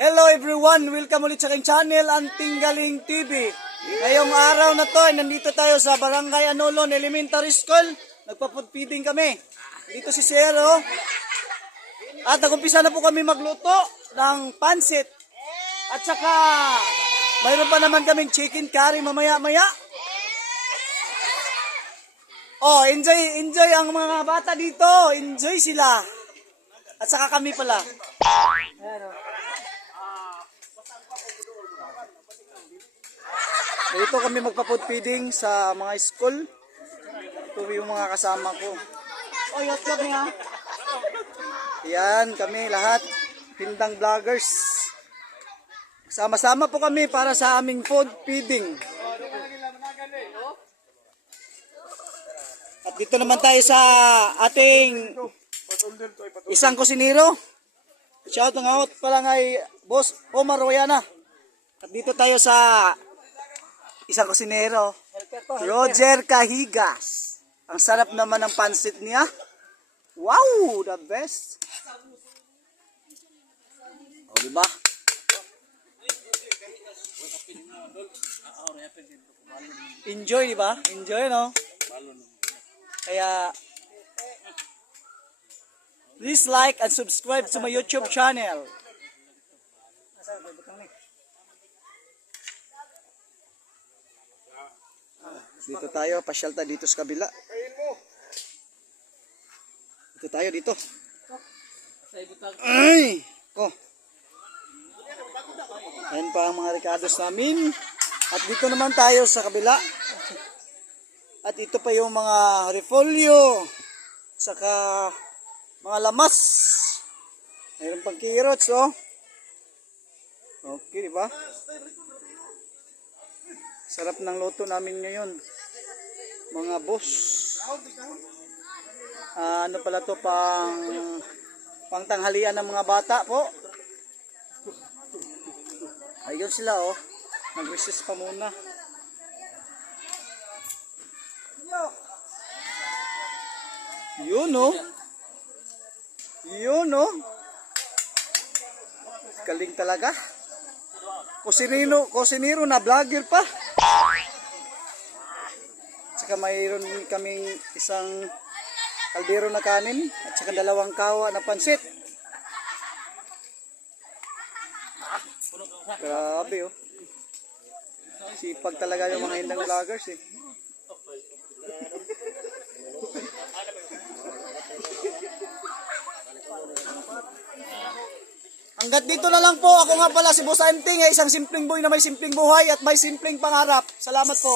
Hello everyone! Welcome ulit sa aking channel, Anting Galing TV. Ngayong araw na to, nandito tayo sa Barangay Anolon Elementary School. Nagpa-food feeding kami. Dito si Zero. At nagumpisa na po kami magluto ng pansit. At saka, mayroon pa naman kaming chicken curry mamaya-maya. Oh, enjoy, enjoy ang mga bata dito. Enjoy sila. At saka kami pala. Ayan, oh. Dito kami magpa-food feeding sa mga school. Ito yung mga kasama ko. Oh, yacht club niya. Yan, kami lahat. Pindang vloggers. Sama-sama po kami para sa aming food feeding. At dito naman tayo sa ating isang kusinero. Shout out pala ngay Boss Omar Royana. At dito tayo sa isang kusinero. Roger Cahigas. Ang sarap naman ng pansit niya. Wow, the best. O, diba? Enjoy, di ba? Enjoy, no? Kaya, please like and subscribe to my YouTube channel. Dito tayo, pasyal tayo dito sa kabila. Dito tayo dito. Ay! Ko. Ayan pa ang mga ricados namin. At dito naman tayo sa kabila. At ito pa yung mga repolyo. Saka mga lamas. Mayroon pang carrots, oh. Okay, di ba? Sarap ng luto namin ngayon. Mga boss. Ah, ano pala to pang pang tanghalian ng mga bata po. Ayun sila oh. Nag-recess pa muna. Yun oh. Yun oh. Galing talaga. Kusinino, kusiniro na vlogger pa. Saka mayroon kaming isang kaldero na kanin at saka dalawang kawa na pansit. Grabe oh. Sipag talaga yung mga hindang vloggers eh. Hanggat dito na lang po. Ako nga pala si Boss Anting, eh, isang simpleng boy na may simpleng buhay at may simpleng pangarap. Salamat po.